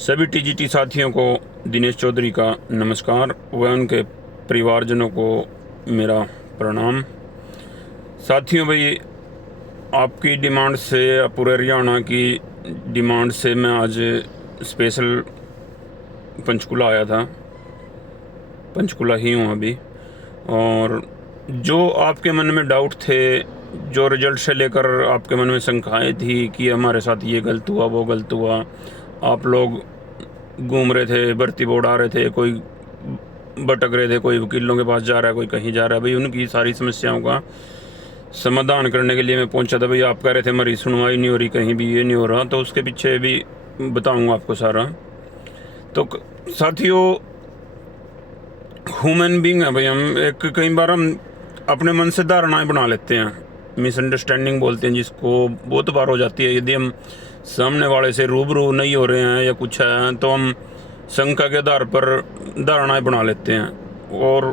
सभी टीजीटी साथियों को दिनेश चौधरी का नमस्कार व उनके परिवारजनों को मेरा प्रणाम। साथियों भाई, आपकी डिमांड से, पूरे हरियाणा की डिमांड से मैं आज स्पेशल पंचकुला आया था। पंचकुला ही हूँ अभी। और जो आपके मन में डाउट थे, जो रिजल्ट से लेकर आपके मन में शंकाएँ थी कि हमारे साथ ये गलत हुआ, वो गलत हुआ, आप लोग घूम रहे थे, भर्ती बोर्ड आ रहे थे, कोई भटक रहे थे, कोई वकीलों के पास जा रहा है, कोई कहीं जा रहा है, भाई उनकी सारी समस्याओं का समाधान करने के लिए मैं पहुंचा था। भाई आप कह रहे थे हमारी सुनवाई नहीं हो रही, कहीं भी ये नहीं हो रहा, तो उसके पीछे भी बताऊंगा आपको सारा। तो साथियों, ह्यूमन बीइंग है भाई हम। कई बार हम अपने मन से धारणाएं बना लेते हैं, मिसअंडरस्टैंडिंग बोलते हैं जिसको, बहुत बार हो जाती है। यदि हम सामने वाले से रूबरू नहीं हो रहे हैं या कुछ है, तो हम शंका के आधार पर धारणाएं बना लेते हैं और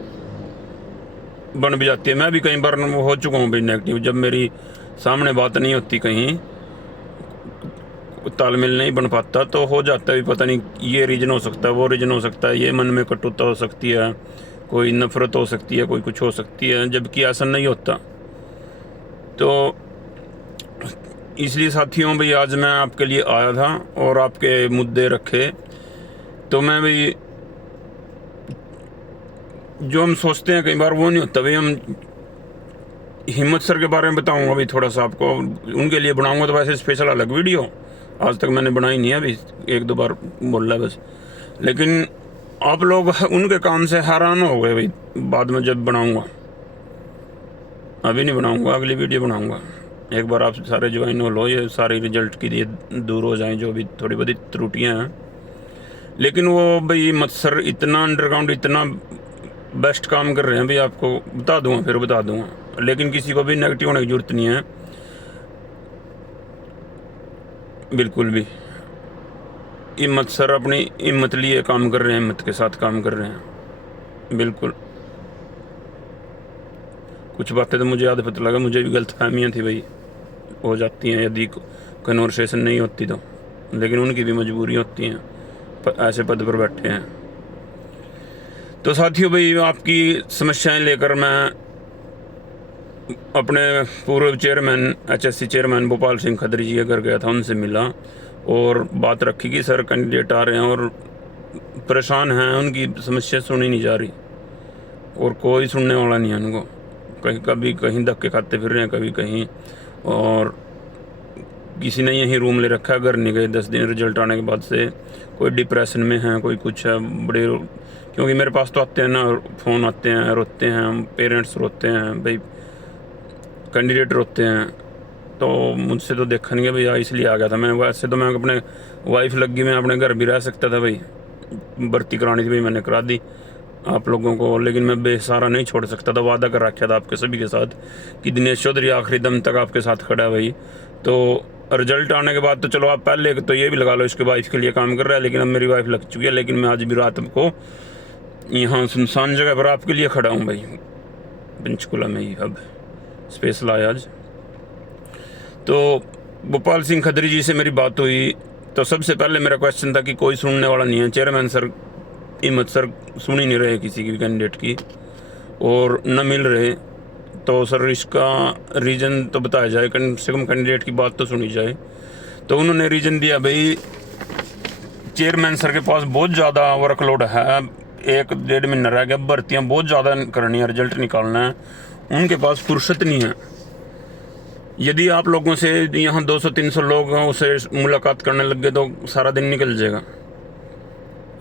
बन भी जाती है। मैं भी कई बार हो चुका हूँ भाई नेगेटिव, जब मेरी सामने बात नहीं होती, कहीं तालमेल नहीं बन पाता, तो हो जाता है भी पता नहीं ये रीजन हो सकता है, वो रीजन हो सकता है, ये मन में कटुता हो सकती है, कोई नफरत हो सकती है, कोई कुछ हो सकती है, जबकि ऐसा नहीं होता। तो इसलिए साथियों भाई, आज मैं आपके लिए आया था और आपके मुद्दे रखे। तो मैं भाई, जो हम सोचते हैं कई बार वो नहीं होता भाई। हम हिम्मत सर के बारे में बताऊंगा भाई थोड़ा सा आपको, उनके लिए बनाऊंगा तो वैसे स्पेशल अलग वीडियो, आज तक मैंने बनाई नहीं है, अभी एक दो बार बोल रहा है बस। लेकिन आप लोग उनके काम से हैरान हो गए भाई, बाद में जब बनाऊंगा। अभी नहीं बनाऊंगा, अगली वीडियो बनाऊंगा। एक बार आप सारे ज्वाइन हो लो, ये सारी रिजल्ट की ये दूर हो जाएं जो भी थोड़ी बहुत त्रुटियाँ हैं। लेकिन वो भाई मत सर इतना अंडरग्राउंड, इतना बेस्ट काम कर रहे हैं भाई, आपको बता दूंगा, फिर बता दूंगा। लेकिन किसी को भी नेगेटिव होने की जरूरत नहीं है, बिल्कुल भी। हिम्मत सर अपनी हिम्मत लिए काम कर रहे हैं, हिम्मत के साथ काम कर रहे हैं, बिल्कुल। कुछ बातें तो मुझे याद पता लगा, मुझे भी गलतफहमियाँ थी भाई, हो जाती हैं यदि कन्वर्सेशन नहीं होती तो, लेकिन उनकी भी मजबूरी होती हैं, ऐसे पद पर बैठे हैं। तो साथियों भाई, आपकी समस्याएं लेकर मैं अपने पूर्व chairman, HSC chairman Bhopal Singh Khatri ji के घर गया था, उनसे मिला और बात रखी कि सर कैंडिडेट आ रहे हैं और परेशान हैं, उनकी समस्या सुनी नहीं जा रही और कोई सुनने वाला नहीं है उनको। कभी कहीं धक्के खाते फिर रहे हैं, कभी कहीं, और किसी ने यहीं रूम ले रखा है, घर नहीं गए 10 दिन रिजल्ट आने के बाद से। कोई डिप्रेशन में है, कोई कुछ है, बड़े, क्योंकि मेरे पास तो आते हैं ना, फ़ोन आते हैं, रोते हैं, पेरेंट्स रोते हैं भाई, कैंडिडेट रोते हैं। तो मुझसे तो देखा नहीं है भैया, इसलिए आ गया था मैं। वैसे तो मैं अपने वाइफ लगी, मैं अपने घर भी रह सकता था भाई, भर्ती करानी थी भाई, मैंने करा दी आप लोगों को। लेकिन मैं बेसहारा नहीं छोड़ सकता था, वादा कर रखा था आपके सभी के साथ कि दिनेश चौधरी आखिरी दम तक आपके साथ खड़ा है भाई। तो रिजल्ट आने के बाद तो चलो, आप पहले तो ये भी लगा लो इसके वाइफ के लिए काम कर रहा है, लेकिन अब मेरी वाइफ लग चुकी है। लेकिन मैं आज भी रात को यहाँ सुनसान जगह पर आपके लिए खड़ा हूँ भाई, पंचकुला में ही। अब स्पेशल आया आज। तो भोपाल सिंह खत्री जी से मेरी बात हुई, तो सबसे पहले मेरा क्वेश्चन था कि कोई सुनने वाला नहीं है, चेयरमैन सर, हिम्मत सर सुन ही नहीं रहे किसी की कैंडिडेट की, और न मिल रहे। तो सर इसका रीज़न तो बताया जाए, कम से कम कैंडिडेट की बात तो सुनी जाए। तो उन्होंने रीज़न दिया भाई, चेयरमैन सर के पास बहुत ज़्यादा वर्कलोड है, 1-1.5 महीना रह गया, भर्तियाँ बहुत ज़्यादा करनी है, रिजल्ट निकालना है, उनके पास फुर्सत नहीं है। यदि आप लोगों से यहाँ 200-300 लोग उसे मुलाकात करने लग गए तो सारा दिन निकल जाएगा।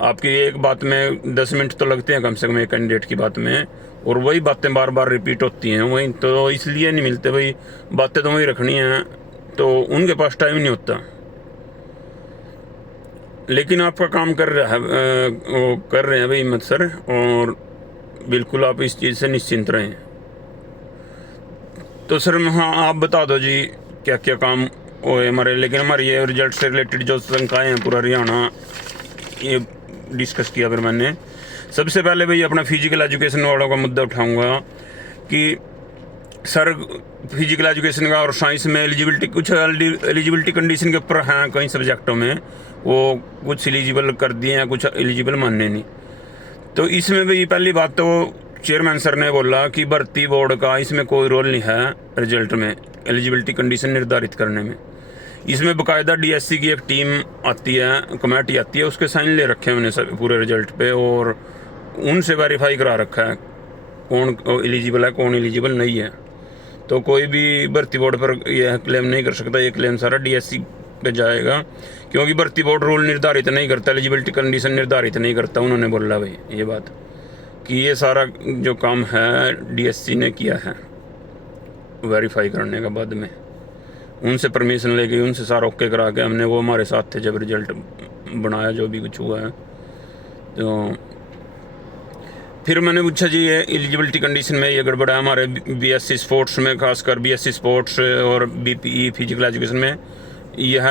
आपकी एक बात में 10 मिनट तो लगते हैं कम से कम एक कैंडिडेट की बात में, और वही बातें बार बार रिपीट होती हैं वही, तो इसलिए नहीं मिलते भाई, बातें तो वही रखनी हैं, तो उनके पास टाइम नहीं होता। लेकिन आपका काम कर रहा है, वो कर रहे हैं भाई हिम्मत सर, और बिल्कुल आप इस चीज़ से निश्चिंत रहें। तो सर हाँ, आप बता दो जी क्या क्या काम हुए हमारे। लेकिन हमारे ये रिजल्ट से रिलेटेड जो शंकाएँ हैं, पूरा हरियाणा ये डिस्कस किया। फिर मैंने सबसे पहले भाई अपना फिजिकल एजुकेशन वालों का मुद्दा उठाऊंगा कि सर फिजिकल एजुकेशन का और साइंस में एलिजिबिलिटी, कुछ एलिजिबिलिटी कंडीशन के ऊपर हैं कई सब्जेक्टों में, वो कुछ एलिजिबल कर दिए हैं, कुछ एलिजिबल मानने नहीं। तो इसमें भी पहली बात तो चेयरमैन सर ने बोला कि भर्ती बोर्ड का इसमें कोई रोल नहीं है रिजल्ट में, एलिजिबिलिटी कंडीशन निर्धारित करने में। इसमें बाकायदा डीएससी की एक टीम आती है, कमेटी आती है, उसके साइन ले रखे हैं उन्हें पूरे रिजल्ट पे, और उनसे वेरीफाई करा रखा है कौन एलिजिबल है कौन एलिजिबल नहीं है। तो कोई भी भर्ती बोर्ड पर यह क्लेम नहीं कर सकता, ये क्लेम सारा डीएससी पे जाएगा, क्योंकि भर्ती बोर्ड रूल निर्धारित नहीं करता, एलिजिबिलिटी कंडीशन निर्धारित नहीं करता। उन्होंने बोला भाई ये बात कि ये सारा जो काम है डीएससी ने किया है वेरीफाई करने का, बाद में उनसे परमिशन लेके उनसे सारा ओके करा के हमने, वो हमारे साथ थे जब रिजल्ट बनाया जो भी कुछ हुआ है। तो फिर मैंने पूछा जी ये एलिजिबिलिटी कंडीशन में ये गड़बड़ है हमारे बीएससी स्पोर्ट्स में, खासकर बीएससी स्पोर्ट्स और बीपीई फिजिकल एजुकेशन में यह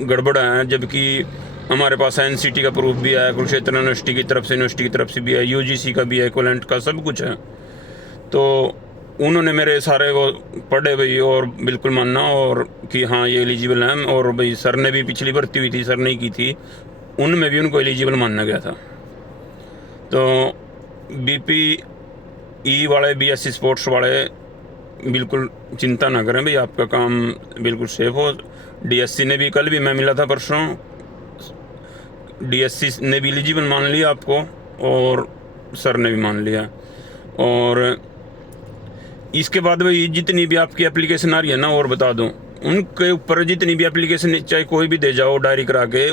गड़बड़ है, जबकि हमारे पास एनसीटी का प्रूफ भी है, कुरुक्षेत्र यूनिवर्सिटी की तरफ से भी है, यूजीसी का भी है, इक्विवेलेंट का सब कुछ है। तो उन्होंने मेरे सारे वो पढ़े भाई और बिल्कुल मानना और कि हाँ ये एलिजिबल हैं, और भाई सर ने भी पिछली भर्ती हुई थी, सर ने की थी, उनमें भी उनको एलिजिबल माना गया था। तो बीपीई वाले बीएससी स्पोर्ट्स वाले बिल्कुल चिंता ना करें भाई, आपका काम बिल्कुल सेफ हो। डीएससी ने भी, कल भी मैं मिला था परसों, डीएससी ने भी एलिजिबल मान लिया आपको और सर ने भी मान लिया। और इसके बाद भाई जितनी भी आपकी एप्लीकेशन आ रही है ना, और बता दूं, उनके ऊपर जितनी भी एप्लीकेशन चाहे कोई भी दे जाओ डायरी करा के,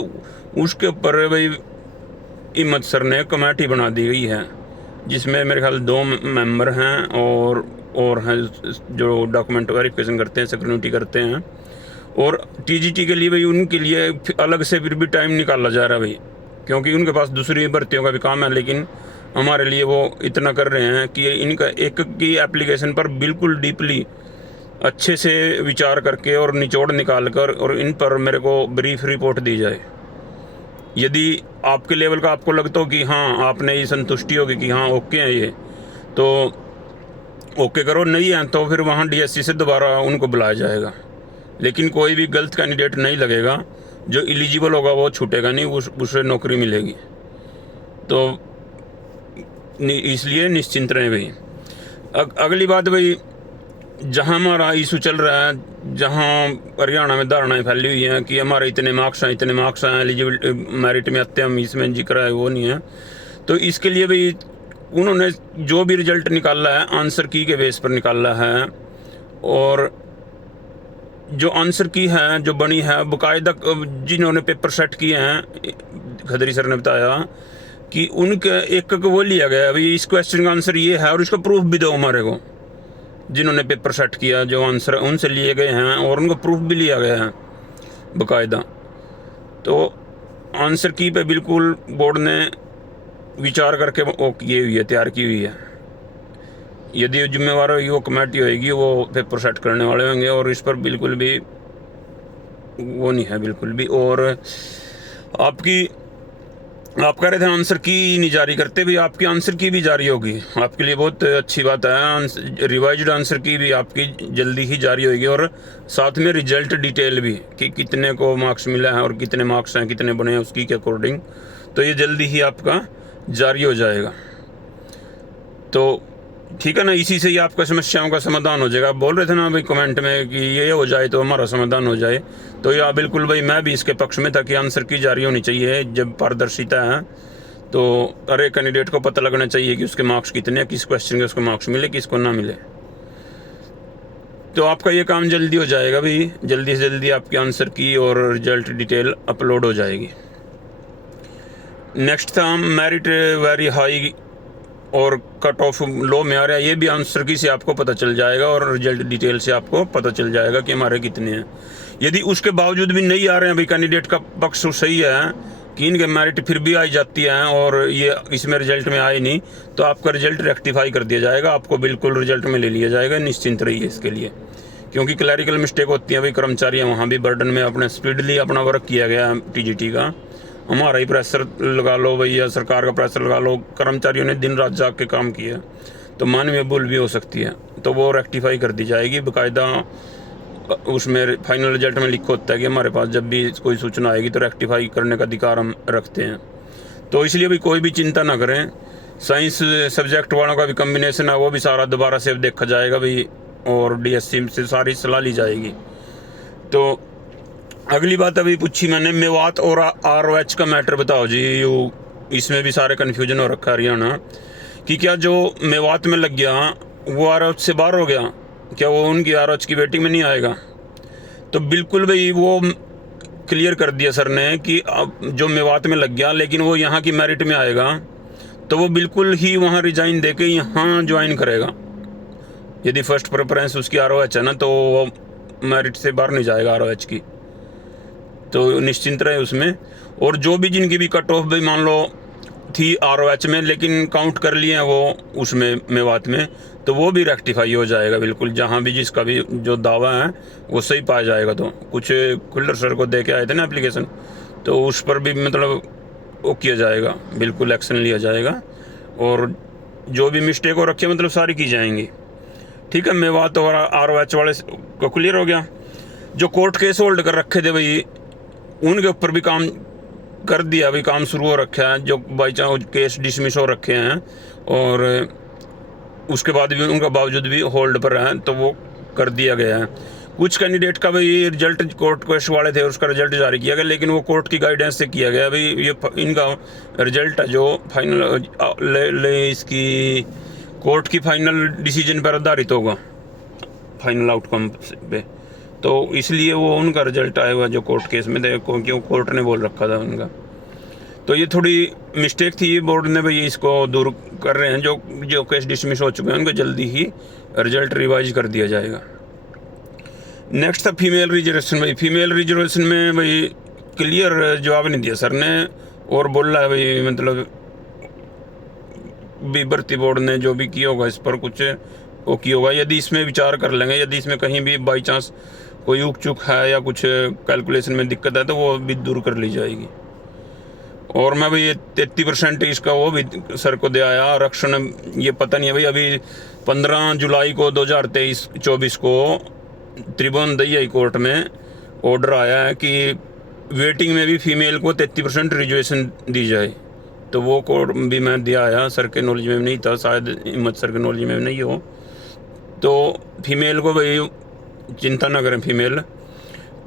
उसके ऊपर भाई हिम्मत सर ने कमेटी बना दी गई है, जिसमें मेरे ख्याल 2 मेंबर हैं और हैं जो डॉक्यूमेंट वेरिफिकेशन करते हैं, सिक्योरिटी करते हैं। और टीजीटी के लिए भाई उनके लिए अलग से फिर भी टाइम निकाला जा रहा है भाई, क्योंकि उनके पास दूसरी भर्तियों का भी काम है, लेकिन हमारे लिए वो इतना कर रहे हैं कि इनका एक की एप्लीकेशन पर बिल्कुल डीपली अच्छे से विचार करके और निचोड़ निकाल कर और इन पर मेरे को ब्रीफ रिपोर्ट दी जाए। यदि आपके लेवल का आपको लगता हो कि हाँ आपने ये संतुष्टि होगी कि हाँ ओके हैं ये, तो ओके करो, नहीं है तो फिर वहाँ डीएससी से दोबारा उनको बुलाया जाएगा। लेकिन कोई भी गलत कैंडिडेट नहीं लगेगा, जो एलिजिबल होगा वो छूटेगा नहीं, उसे नौकरी मिलेगी। तो इसलिए निश्चिंत रहें भाई। अगली बात भाई, जहाँ हमारा इशू चल रहा है, जहाँ हरियाणा में धारणाएं फैली हुई हैं कि हमारे इतने मार्क्स हैं, एलिजिबल मेरिट में आते हम, इसमें जिक्र है वो नहीं है। तो इसके लिए भाई उन्होंने जो भी रिजल्ट निकाला है आंसर की के बेस पर निकाला है, और जो आंसर की है जो बनी है बाकायदा जिन्होंने पेपर सेट किए हैं, खदरी सर ने बताया कि उनके एक वो लिया गया भाई, इस क्वेश्चन का आंसर ये है और इसका प्रूफ भी दो हमारे को। जिन्होंने पेपर सेट किया जो आंसर उनसे लिए गए हैं और उनको प्रूफ भी लिया गया है बाकायदा। तो आंसर की पे बिल्कुल बोर्ड ने विचार करके वो की हुई है, तैयार की हुई है। यदि जिम्मेवार होगी वो कमेटी होगी, वो पेपर सेट करने वाले होंगे, और इस पर बिल्कुल भी वो नहीं है बिल्कुल भी। और आप कह रहे थे आंसर की नहीं जारी करते, भी आपकी आंसर की भी जारी होगी, आपके लिए बहुत अच्छी बात है। रिवाइज्ड आंसर की भी आपकी जल्दी ही जारी होगी, और साथ में रिजल्ट डिटेल भी कि कितने को मार्क्स मिला है और कितने मार्क्स हैं, कितने बने हैं उसकी के अकॉर्डिंग, तो ये जल्दी ही आपका जारी हो जाएगा। तो ठीक है ना, इसी से ही आपका समस्याओं का समाधान हो जाएगा। आप बोल रहे थे ना भाई कमेंट में कि ये हो जाए तो हमारा समाधान हो जाए, तो या बिल्कुल भाई मैं भी इसके पक्ष में था कि आंसर की जारी होनी चाहिए। जब पारदर्शिता है तो हर एक कैंडिडेट को पता लगना चाहिए कि उसके मार्क्स कितने हैं, किस क्वेश्चन के उसको मार्क्स मिले, किसको ना मिले। तो आपका ये काम जल्दी हो जाएगा भाई, जल्दी से जल्दी आपकी आंसर की और रिजल्ट डिटेल अपलोड हो जाएगी। नेक्स्ट था मेरिट वेरी हाई और कट ऑफ लो में आ रहा है, ये भी आंसर की से आपको पता चल जाएगा और रिजल्ट डिटेल से आपको पता चल जाएगा कि हमारे कितने हैं। यदि उसके बावजूद भी नहीं आ रहे हैं भाई, कैंडिडेट का पक्ष सही है कि इनके मेरिट फिर भी आई जाती हैं और ये इसमें रिजल्ट में आए नहीं, तो आपका रिजल्ट रेक्टिफाई कर दिया जाएगा, आपको बिल्कुल रिजल्ट में ले लिया जाएगा। निश्चिंत रहिए इसके लिए, क्योंकि क्लैरिकल मिस्टेक होती है भाई, कर्मचारी हैं वहाँ भी बर्डन में अपने स्पीडली अपना वर्क किया गया टीजीटी का। हमारा ही प्रेशर लगा लो भाई, या सरकार का प्रेशर लगा लो, कर्मचारियों ने दिन रात जाग के काम किया, तो मानवीय भूल भी हो सकती है, तो वो रेक्टिफाई कर दी जाएगी। बाकायदा उसमें फाइनल रिजल्ट में लिखा होता है कि हमारे पास जब भी कोई सूचना आएगी तो रेक्टिफाई करने का अधिकार हम रखते हैं। तो इसलिए भी कोई भी चिंता ना करें। साइंस सब्जेक्ट वालों का भी कम्बिनेशन है, वो भी सारा दोबारा से देखा जाएगा भाई, और डीएससी से सारी सलाह ली जाएगी। तो अगली बात अभी पूछी मैंने, मेवात और आरओएच का मैटर बताओ जी। इसमें भी सारे कन्फ्यूजन हो रखा है हरियाणा कि क्या जो मेवात में लग गया वो आरओएच से बाहर हो गया, क्या वो उनकी आरओएच की वेटिंग में नहीं आएगा? तो बिल्कुल भाई वो क्लियर कर दिया सर ने कि अब जो मेवात में लग गया लेकिन वो यहाँ की मेरिट में आएगा तो वो बिल्कुल ही वहाँ रिजाइन दे के यहाँ ज्वाइन करेगा। यदि फर्स्ट प्रेफरेंस उसकी आरओएच है ना, तो वो मेरिट से बाहर नहीं जाएगा आरओएच की, तो निश्चिंत रहे उसमें। और जो भी जिनकी भी कट ऑफ भी मान लो थी आरओएच में लेकिन काउंट कर लिए हैं वो उसमें मेवात में, तो वो भी रेक्टिफाई हो जाएगा बिल्कुल। जहाँ भी जिसका भी जो दावा है वो सही पाया जाएगा। तो कुछ खुल्लर सर को दे के आए थे ना एप्लीकेशन, तो उस पर भी मतलब वो किया जाएगा, बिल्कुल एक्शन लिया जाएगा, और जो भी मिस्टेक हो रखी है मतलब सारी की जाएंगी। ठीक है, मेवात और आरओएच वाले को क्लियर हो गया। जो कोर्ट केस होल्ड कर रखे थे भाई उनके ऊपर भी काम कर दिया, अभी काम शुरू हो रखा है। जो बाई चांस केस डिसमिस हो रखे हैं और उसके बाद भी उनका बावजूद भी होल्ड पर हैं, तो वो कर दिया गया है। कुछ कैंडिडेट का भाई रिजल्ट कोर्ट केस वाले थे, उसका रिजल्ट जारी किया गया, लेकिन वो कोर्ट की गाइडेंस से किया गया। भाई ये इनका रिजल्ट है जो फाइनल इसकी कोर्ट की फाइनल डिसीजन पर आधारित होगा, फाइनल आउटकम पे। तो इसलिए वो उनका रिजल्ट आएगा जो कोर्ट केस में थे, क्योंकि कोर्ट ने बोल रखा था उनका। तो ये थोड़ी मिस्टेक थी, बोर्ड ने भाई इसको दूर कर रहे हैं। जो केस डिसमिस हो चुके हैं उनको जल्दी ही रिजल्ट रिवाइज कर दिया जाएगा। नेक्स्ट था फीमेल रिजर्वेशन। भाई फीमेल रिजर्वेशन में भाई क्लियर जवाब नहीं दिया सर ने, और बोल रहा है भाई मतलब भी भर्ती बोर्ड ने जो भी किया होगा इस पर कुछ वो किया होगा। यदि इसमें विचार कर लेंगे, यदि इसमें कहीं भी बाई चांस कोई उक चुक है या कुछ कैलकुलेशन में दिक्कत है तो वो भी दूर कर ली जाएगी। और मैं भाई 33% इसका वो भी सर को दे आया आरक्षण। ये पता नहीं है भाई, अभी 15 जुलाई को 2023-24 को त्रिभुवन हाई कोर्ट में ऑर्डर आया है कि वेटिंग में भी फीमेल को 33% रिजर्वेशन दी जाए। तो वो कोड भी मैं दिया आया, सर के नॉलेज में नहीं था, शायद हिम्मत सर के नॉलेज में नहीं हो। तो फीमेल को भाई चिंता ना करें, फीमेल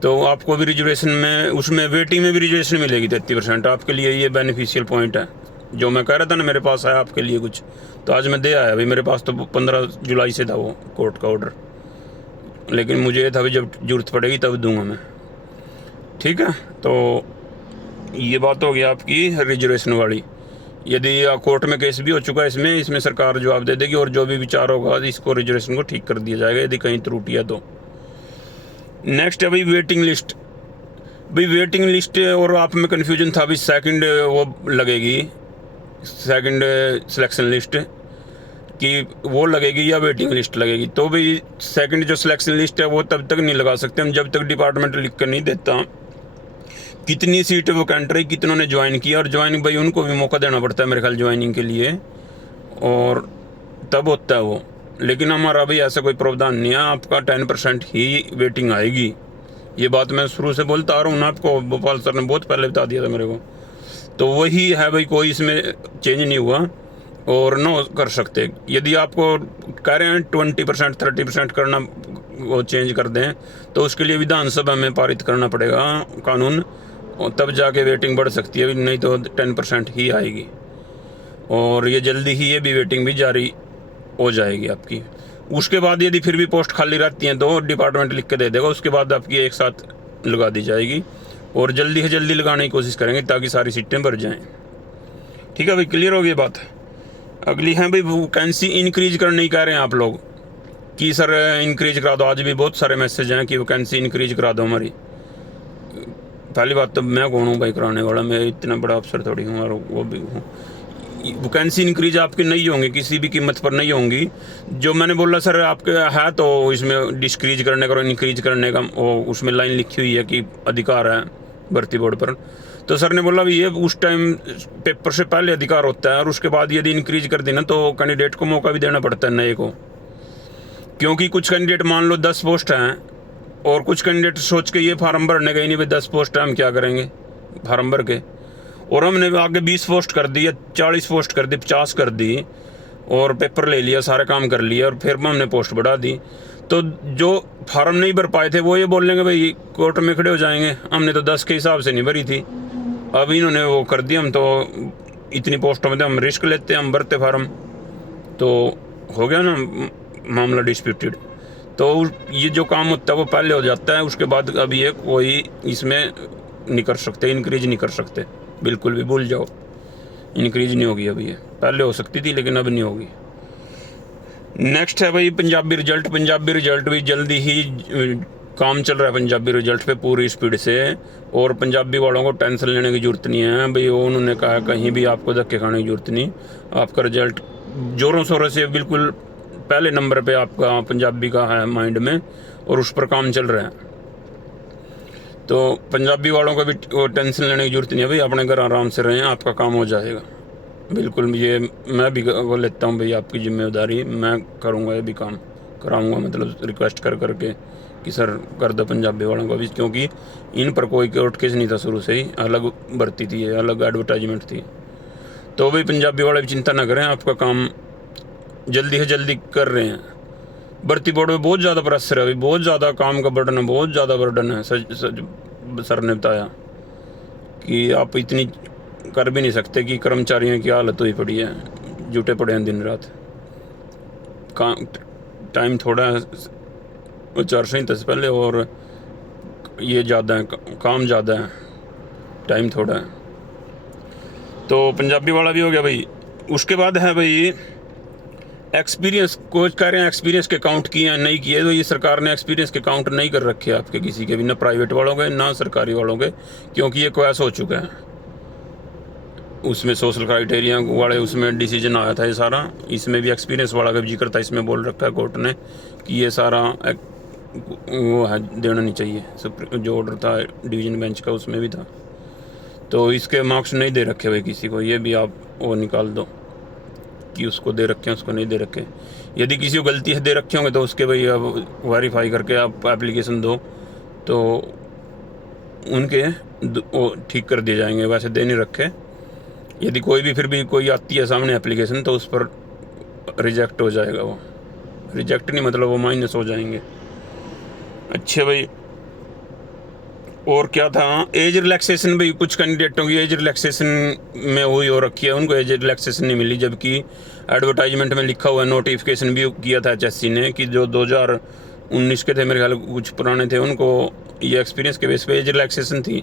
तो आपको भी रिजर्वेशन में उसमें वेटिंग में भी रिजर्वेशन मिलेगी 33%। आपके लिए ये बेनिफिशियल पॉइंट है। जो मैं कह रहा था ना मेरे पास आया आपके लिए कुछ, तो आज मैं दे आया भाई। मेरे पास तो 15 जुलाई से था वो कोर्ट का ऑर्डर, लेकिन मुझे ये था भाई जब जरूरत पड़ेगी तब दूंगा मैं। ठीक है, तो ये बात हो गई आपकी रिजर्वेशन वाली। यदि कोर्ट में केस भी हो चुका है इसमें सरकार जवाब दे देगी, और जो भी विचार होगा इसको रिजर्वेशन को ठीक कर दिया जाएगा यदि कहीं त्रुटि है तो। नेक्स्ट है भाई वेटिंग लिस्ट। भाई वेटिंग लिस्ट और आप में कन्फ्यूजन था भाई, सेकंड वो लगेगी, सेकंड सिलेक्शन लिस्ट कि वो लगेगी या वेटिंग लिस्ट लगेगी। तो भाई सेकंड जो सिलेक्शन लिस्ट है वो तब तक नहीं लगा सकते हम जब तक डिपार्टमेंट लिख कर नहीं देता कितनी सीट वैकेंट रही, कितनों ने ज्वाइन किया। और ज्वाइनिंग भाई उनको भी मौका देना पड़ता है मेरे ख्याल ज्वाइनिंग के लिए, और तब होता है वो। लेकिन हमारा भी ऐसा कोई प्रावधान नहीं है, आपका 10% ही वेटिंग आएगी। ये बात मैं शुरू से बोलता आ रहा हूँ ना आपको, भोपाल सर ने बहुत पहले बता दिया था मेरे को। तो वही है भाई, कोई इसमें चेंज नहीं हुआ और न कर सकते। यदि आपको कह रहे हैं 20% 30% करना वो चेंज कर दें तो उसके लिए विधानसभा में पारित करना पड़ेगा कानून, और तब जाके वेटिंग बढ़ सकती है, नहीं तो 10% ही आएगी। और ये जल्दी ही ये भी वेटिंग भी जारी हो जाएगी आपकी। उसके बाद यदि फिर भी पोस्ट खाली रहती हैं तो डिपार्टमेंट लिख के दे देगा, उसके बाद आपकी एक साथ लगा दी जाएगी, और जल्दी से जल्दी लगाने की कोशिश करेंगे ताकि सारी सीटें भर जाएँ। ठीक है भाई, क्लियर हो गई बात। अगली है भाई वैकेंसी इंक्रीज करने ही कह रहे हैं आप लोग कि सर इंक्रीज करा दो। आज भी बहुत सारे मैसेज हैं कि वैकेंसी इंक्रीज करा दो हमारी। पहली बात तो मैं कौन हूँ भाई कराने वाला, मैं इतना बड़ा अफसर थोड़ी हूँ, और वो भी हूँ। वैकेंसी इंक्रीज आपकी नहीं होंगी, किसी भी कीमत पर नहीं होंगी। जो मैंने बोला सर आपके है तो इसमें डिस्क्रीज करने का और इंक्रीज करने का वो उसमें लाइन लिखी हुई है कि अधिकार है भर्ती बोर्ड पर। तो सर ने बोला भी ये उस टाइम पेपर से पहले अधिकार होता है, और उसके बाद यदि इंक्रीज कर देना तो कैंडिडेट को मौका भी देना पड़ता है नए को। क्योंकि कुछ कैंडिडेट मान लो 10 पोस्ट हैं और कुछ कैंडिडेट सोच के ये फार्म भरने गए नहीं भाई 10 पोस्ट है, हम क्या करेंगे फार्म भर के, और हमने आगे 20 पोस्ट कर दी या 40 पोस्ट कर दी, 50 कर दी, और पेपर ले लिया, सारा काम कर लिया, और फिर हमने पोस्ट बढ़ा दी। तो जो फार्म नहीं भर पाए थे वो ये बोल लेंगे भाई कोर्ट में खड़े हो जाएंगे, हमने तो 10 के हिसाब से नहीं भरी थी, अब इन्होंने वो कर दिया, हम तो इतनी पोस्टों में तो हम रिस्क लेते हैं, हम भरते फार्म, तो हो गया ना मामला डिस्प्यूटेड। तो ये जो काम होता है वो पहले हो जाता है, उसके बाद अब ये कोई इसमें नहीं कर सकते, इंक्रीज नहीं कर सकते, बिल्कुल भी भूल जाओ, इंक्रीज नहीं होगी अब, ये पहले हो सकती थी लेकिन अब नहीं होगी। नेक्स्ट है भाई पंजाबी रिजल्ट। पंजाबी रिजल्ट भी जल्दी ही काम चल रहा है पंजाबी रिजल्ट पे पूरी स्पीड से, और पंजाबी वालों को टेंशन लेने की ज़रूरत नहीं है भाई, वो उन्होंने कहा कहीं भी आपको धक्के खाने की ज़रूरत नहीं, आपका रिजल्ट ज़ोरों शोरों से बिल्कुल पहले नंबर पे आपका पंजाबी का है माइंड में, और उस पर काम चल रहा है। तो पंजाबी वालों को भी वो टेंशन लेने की ज़रूरत नहीं है भाई, अपने घर आराम से रहें, आपका काम हो जाएगा बिल्कुल। ये मैं भी वो लेता हूँ भाई, आपकी जिम्मेदारी, मैं करूँगा ये भी काम कराऊँगा, मतलब रिक्वेस्ट कर करके कि सर कर दो पंजाबी वालों को भी, क्योंकि इन पर कोई कोर्ट केस नहीं था शुरू से ही, अलग भर्ती थी, अलग एडवर्टाइजमेंट थी। तो भाई पंजाबी वाले भी चिंता ना करें, आपका काम जल्दी से जल्दी कर रहे हैं। भर्ती बोर्ड में बहुत ज़्यादा प्रेशर है अभी, बहुत ज़्यादा काम का बर्डन है, बहुत ज़्यादा बर्डन है। सर ने बताया कि आप इतनी कर भी नहीं सकते कि कर्मचारियों की हालत हुई पड़ी है, जुटे पड़े हैं दिन रात, काम टाइम थोड़ा है 400 से पहले, और ये ज़्यादा है, काम ज़्यादा है, टाइम थोड़ा है। तो पंजाबी वाला भी हो गया भाई। उसके बाद है भाई एक्सपीरियंस, कोच कह रहे हैं एक्सपीरियंस के काउंट किए हैं, नहीं किए, तो ये सरकार ने एक्सपीरियंस के काउंट नहीं कर रखे आपके किसी के भी, ना प्राइवेट वालों के ना सरकारी वालों के, क्योंकि ये क्वैश हो चुका है, उसमें सोशल क्राइटेरिया वाले उसमें डिसीजन आया था ये सारा, इसमें भी एक्सपीरियंस वाला का जिक्र था, इसमें बोल रखा है कोर्ट ने कि ये सारा वो है देना नहीं चाहिए, जो ऑर्डर था डिवीज़न बेंच का उसमें भी था। तो इसके मार्क्स नहीं दे रखे भाई किसी को, ये भी आप वो निकाल दो कि उसको दे रखे हैं उसको नहीं दे रखे। यदि किसी को गलती से दे रखे होंगे तो उसके भाई अब वेरीफाई करके आप एप्लीकेशन दो तो उनके वो ठीक कर दिए जाएंगे, वैसे दे नहीं रखे। यदि कोई भी फिर भी कोई आती है सामने एप्लीकेशन तो उस पर रिजेक्ट हो जाएगा, वो रिजेक्ट नहीं मतलब वो माइनस हो जाएंगे। अच्छा भाई, और क्या था, एज रिलैक्सेशन भाई, कुछ कैंडिडेटों की एज रिलैक्सेशन में हुई हो रखी है, उनको एज रिलैक्सेशन नहीं मिली, जबकि एडवर्टाइजमेंट में लिखा हुआ है, नोटिफिकेशन भी किया था एचएससी ने कि जो 2019 के थे मेरे ख्याल कुछ पुराने थे, उनको ये एक्सपीरियंस के बेस पे एज रिलैक्सेशन थी।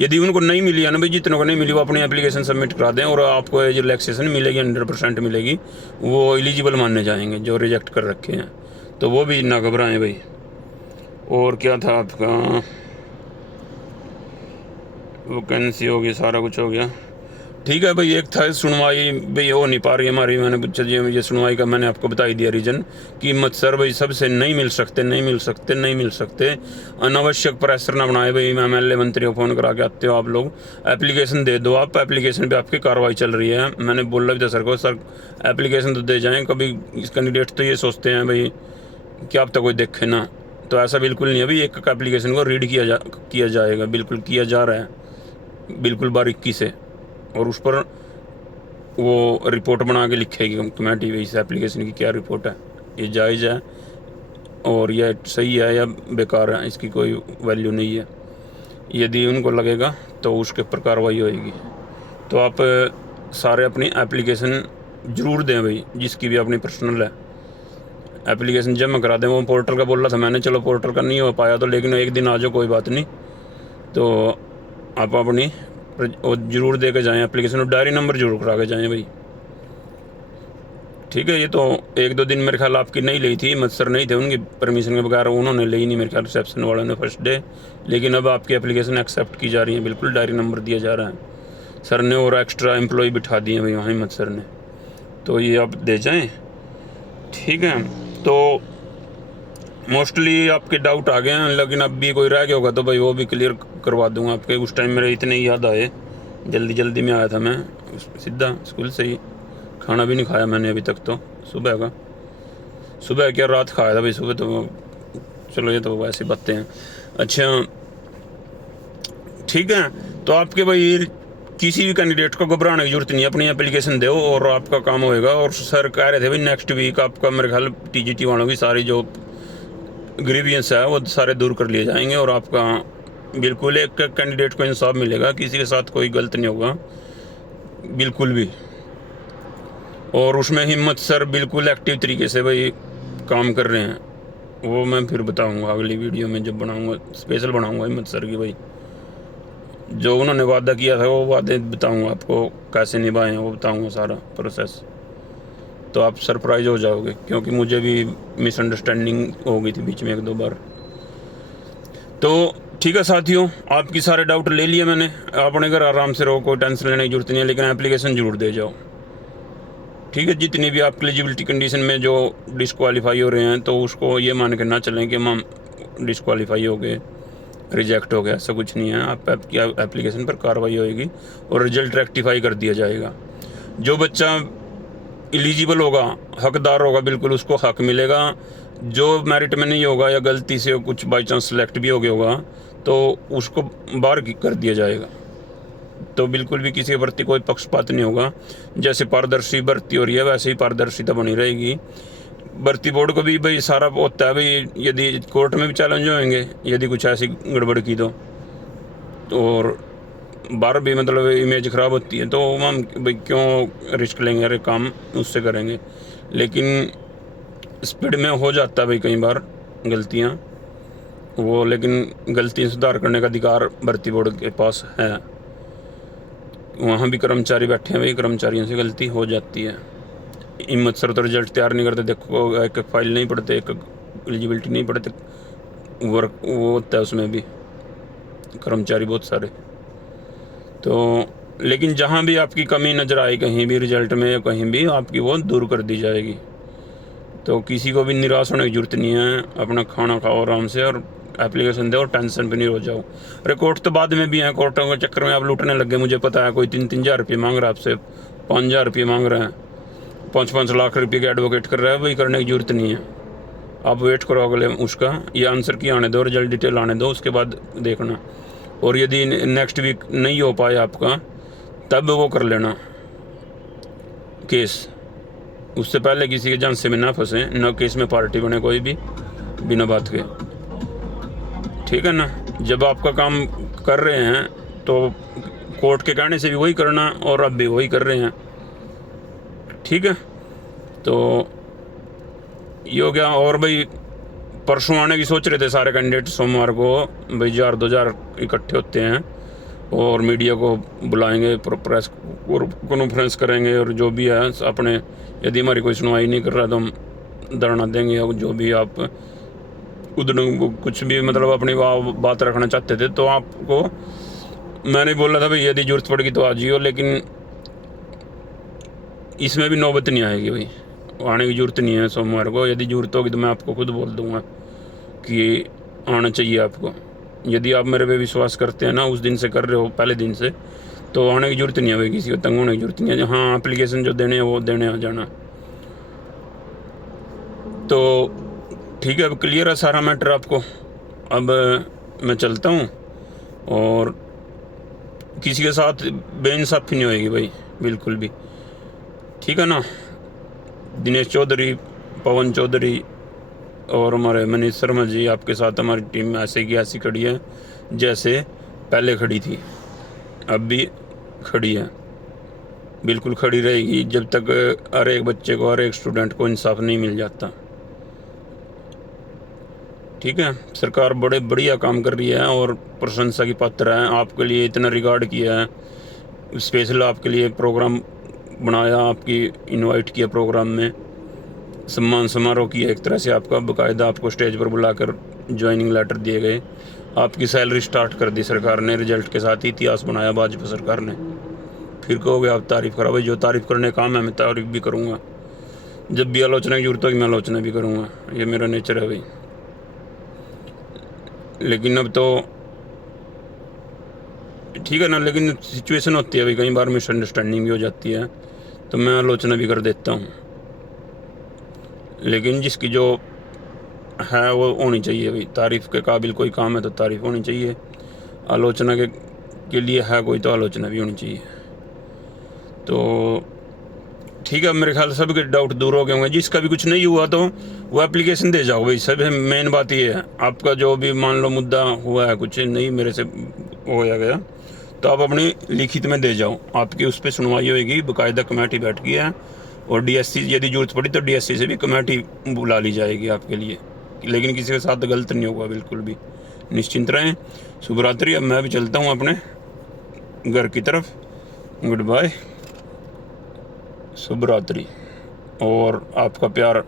यदि उनको नहीं मिली है ना भाई, जितनों को नहीं मिली वो अपनी एप्लीकेशन सबमिट करा दें और आपको एज रिलैक्सेशन मिलेगी, 100% मिलेगी, वो एलिजिबल माने जाएंगे जो रिजेक्ट कर रखे हैं, तो वो भी ना घबराएं भाई। और क्या था आपका, वैकेंसी हो गई, सारा कुछ हो गया, ठीक है भाई। एक था सुनवाई भाई हो नहीं पा रही हमारी, मैंने पूछा जी ये सुनवाई का मैंने आपको बता ही दिया रीज़न कि मत सर भाई सबसे नहीं मिल सकते, नहीं मिल सकते, नहीं मिल सकते, अनावश्यक प्रेशर ना बनाए भाई, मैं एमएलए मंत्री को फ़ोन करा के आते हो आप लोग, एप्लीकेशन दे दो, आप एप्लीकेशन पे आपकी कार्रवाई चल रही है। मैंने बोला भी था सर को, सर एप्लीकेशन तो दे जाएँ, कभी कैंडिडेट तो ये सोचते हैं भाई कि आप तो कोई देखे ना, तो ऐसा बिल्कुल नहीं है भाई, एक एप्लीकेशन को रीड किया जाएगा, बिल्कुल किया जा रहा है बिल्कुल बारीकी से, और उस पर वो रिपोर्ट बना के लिखेगी कमेटी इस एप्लीकेशन की क्या रिपोर्ट है, ये जायज़ है और यह सही है या बेकार है, इसकी कोई वैल्यू नहीं है। यदि उनको लगेगा तो उसके ऊपर कार्रवाई होएगी। तो आप सारे अपनी एप्लीकेशन ज़रूर दें भाई, जिसकी भी अपनी पर्सनल है एप्लीकेशन जमा करा दें। वो पोर्टल का बोल रहा था मैंने, चलो पोर्टल का नहीं हो पाया तो लेकिन एक दिन आ जाओ, कोई बात नहीं, तो आप अपनी वो जरूर दे के जाएँ एप्लीकेशन, और डायरी नंबर जरूर करा के जाएँ भाई, ठीक है। ये तो 1-2 दिन मेरे ख्याल आपकी नहीं ली थी, मत्सर नहीं थे, उनकी परमिशन के बगैर उन्होंने ली नहीं मेरे ख्याल, रिसेप्शन वालों ने फर्स्ट डे, लेकिन अब आपकी एप्लीकेशन एक्सेप्ट की जा रही है, बिल्कुल डायरी नंबर दिया जा रहा है सर ने, और एक्स्ट्रा एम्प्लॉय बिठा दिए भाई वहाँ हिम्मत सर ने, तो ये आप दे जाएँ, ठीक है। तो मोस्टली आपके डाउट आ गए हैं, लेकिन अब भी कोई रह गया होगा तो भाई वो भी क्लियर करवा दूंगा आपके। उस टाइम मेरे इतने ही याद आए, जल्दी में आया था मैं सीधा स्कूल से ही, खाना भी नहीं खाया मैंने अभी तक, तो सुबह क्या रात खाया था भाई, सुबह तो चलो ये तो वैसी बातें हैं। अच्छा ठीक है, तो आपके भाई किसी भी कैंडिडेट को घबराने की जरूरत नहीं है, अपनी एप्लीकेशन दो और आपका काम होएगा। और सर कह रहे थे भाई नेक्स्ट वीक आपका मेरे ख्याल टीजीटी वालों की सारी जो ग्रीवियंस है वो सारे दूर कर लिए जाएंगे और आपका बिल्कुल एक कैंडिडेट को इंसाफ मिलेगा, किसी के साथ कोई गलत नहीं होगा बिल्कुल भी। और उसमें हिम्मत सर बिल्कुल एक्टिव तरीके से भाई काम कर रहे हैं, वो मैं फिर बताऊंगा अगली वीडियो में जब बनाऊंगा, स्पेशल बनाऊंगा हिम्मत सर की भाई। जो उन्होंने वादा किया था वो वादे बताऊंगा आपको, कैसे निभाए हैं वो बताऊंगा सारा प्रोसेस। तो आप सरप्राइज हो जाओगे, क्योंकि मुझे भी मिसअंडरस्टैंडिंग हो गई थी बीच में 1-2 बार। तो ठीक है साथियों, आपकी सारे डाउट ले लिए मैंने। अपने घर आराम से रहो, कोई टेंशन लेने की जरूरत नहीं है, लेकिन एप्लीकेशन जरूर दे जाओ। ठीक है, जितनी भी आप एलिजिबिलिटी कंडीशन में जो डिस्क्वालीफाई हो रहे हैं तो उसको ये मान के ना चलें कि हम डिस्क्वालीफाई हो गए, रिजेक्ट हो गया, ऐसा कुछ नहीं है। आपकी एप्लीकेशन पर कार्रवाई होएगी और रिजल्ट रेक्टिफाई कर दिया जाएगा। जो बच्चा एलिजिबल होगा, हकदार होगा बिल्कुल, उसको हक मिलेगा। जो मेरिट में नहीं होगा या गलती से कुछ बाई चांस सेलेक्ट भी हो गया होगा तो उसको बाहर कर दिया जाएगा। तो बिल्कुल भी किसी के प्रति कोई पक्षपात नहीं होगा। जैसे पारदर्शी भर्ती हो रही है वैसे ही पारदर्शिता बनी रहेगी। भर्ती बोर्ड को भी भाई सारा होता है भाई, यदि कोर्ट में भी चैलेंज होंगे यदि कुछ ऐसी गड़बड़ की तो और बार भी मतलब इमेज ख़राब होती है, तो हम भाई क्यों रिस्क लेंगे, अरे काम उससे करेंगे। लेकिन स्पीड में हो जाता है भाई कई बार गलतियाँ वो, लेकिन गलती सुधार करने का अधिकार भर्ती बोर्ड के पास है। वहाँ भी कर्मचारी बैठे हैं भाई, कर्मचारियों से गलती हो जाती है। हिम्मत सर तो रिजल्ट तैयार नहीं करते, देखो एक फाइल नहीं पढ़ते, एक एलिजिबिलिटी नहीं पढ़ते, वर्क वो होता है उसमें भी कर्मचारी बहुत सारे। तो लेकिन जहाँ भी आपकी कमी नज़र आए कहीं भी रिजल्ट में या कहीं भी, आपकी वो दूर कर दी जाएगी। तो किसी को भी निराश होने की जरूरत नहीं है, अपना खाना खाओ आराम से और एप्लीकेशन दो, टेंशन पे नहीं हो जाओ। अरे कोर्ट तो बाद में भी हैं, कोर्टों के चक्कर में आप लूटने लगे, मुझे पता है। कोई 3-3 हज़ार रुपये मांग रहा है आपसे, 5 हज़ार रुपये मांग रहे हैं, 5-5 लाख रुपये के एडवोकेट कर रहा है, वही करने की जरूरत नहीं है। आप वेट करो अगले उसका, ये आंसर की आने दो, रिजल्ट डिटेल आने दो, उसके बाद देखना। और यदि नेक्स्ट वीक नहीं हो पाए आपका तब वो कर लेना केस, उससे पहले किसी के झांसे में ना फंसे, न केस में पार्टी बने कोई भी बिना बात के। ठीक है ना, जब आपका काम कर रहे हैं तो कोर्ट के कहने से भी वही करना और अब भी वही कर रहे हैं। ठीक है, तो ये हो गया। और भाई परसों आने की सोच रहे थे सारे कैंडिडेट सोमवार को, भाई 1000-2000 इकट्ठे होते हैं और मीडिया को बुलाएंगे, प्रेस कॉन्फ्रेंस करेंगे और जो भी है अपने, यदि हमारी कोई सुनवाई नहीं कर रहा तो हम धरना देंगे। और जो भी आप उधर कुछ भी मतलब अपनी बात रखना चाहते थे तो आपको मैंने बोला था भाई यदि जरूरत पड़ेगी तो आ जाइए, लेकिन इसमें भी नौबत नहीं आएगी भाई, आने की ज़रूरत नहीं है सोमवार को। यदि ज़रूरत होगी तो मैं आपको खुद बोल दूंगा कि आना चाहिए आपको। यदि आप मेरे पे विश्वास करते हैं ना, उस दिन से कर रहे हो पहले दिन से, तो आने की ज़रूरत नहीं है भाई, किसी को तंग होने की ज़रूरत नहीं है। हाँ, एप्लीकेशन जो देने हैं वो देने आ जाना। तो ठीक है, अब क्लियर है सारा मैटर आपको। अब मैं चलता हूँ और किसी के साथ बेइंसाफ़ी नहीं होएगी भाई बिल्कुल भी। ठीक है ना, दिनेश चौधरी, पवन चौधरी और हमारे मनीष शर्मा जी, आपके साथ हमारी टीम ऐसे की ऐसी खड़ी है जैसे पहले खड़ी थी, अब भी खड़ी है, बिल्कुल खड़ी रहेगी जब तक हर एक बच्चे को, हर एक स्टूडेंट को इंसाफ नहीं मिल जाता। ठीक है, सरकार बड़े बढ़िया काम कर रही है और प्रशंसा की पात्र है। आपके लिए इतना रिगार्ड किया है, स्पेशल आपके लिए प्रोग्राम बनाया, आपकी इनवाइट किया प्रोग्राम में, सम्मान समारोह किया एक तरह से आपका, बाकायदा आपको स्टेज पर बुलाकर ज्वाइनिंग लेटर दिए गए, आपकी सैलरी स्टार्ट कर दी सरकार ने, रिजल्ट के साथ ही इतिहास बनाया भाजपा सरकार ने। फिर कहोगे आप तारीफ़ करो, भाई जो तारीफ़ करने का काम है मैं तारीफ़ भी करूँगा, जब भी आलोचना की जरूरत होगी मैं आलोचना भी करूँगा, ये मेरा नेचर है भाई। लेकिन अब तो ठीक है ना, लेकिन सिचुएशन होती है भाई, कई बार मिसअंडरस्टैंडिंग भी हो जाती है तो मैं आलोचना भी कर देता हूँ। लेकिन जिसकी जो है वो होनी चाहिए भाई। तारीफ़ के काबिल कोई काम है तो तारीफ़ होनी चाहिए, आलोचना के लिए है कोई तो आलोचना भी होनी चाहिए। तो ठीक है, मेरे ख्याल से सबके डाउट दूर हो गए होंगे। जिसका भी कुछ नहीं हुआ तो वो एप्लीकेशन दे जाओ भाई। सब मेन बात ये है, आपका जो भी मान लो मुद्दा हुआ है कुछ नहीं मेरे से होया गया तो आप अपनी लिखित में दे जाओ, आपकी उस पर सुनवाई होगी, बाकायदा कमेटी बैठ गई है। और डीएससी यदि जरूरत पड़ी तो डीएससी से भी कमेटी बुला ली जाएगी आपके लिए, लेकिन किसी के साथ गलत नहीं होगा, बिल्कुल भी निश्चिंत रहें। शुभ रात्रि। अब मैं भी चलता हूँ अपने घर की तरफ। गुड बाय, शुभ रात्रि। और आपका प्यार,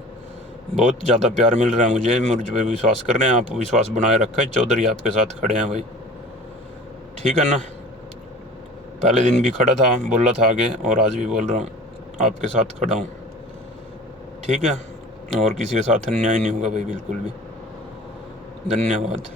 बहुत ज़्यादा प्यार मिल रहा है मुझ पर विश्वास कर रहे हैं आप, विश्वास बनाए रखें। चौधरी आपके साथ खड़े हैं भाई, ठीक है ना। पहले दिन भी खड़ा था, बोला था आगे, और आज भी बोल रहा हूँ, आपके साथ खड़ा हूँ, ठीक है। और किसी के साथ अन्याय नहीं होगा भाई, बिल्कुल भी। धन्यवाद।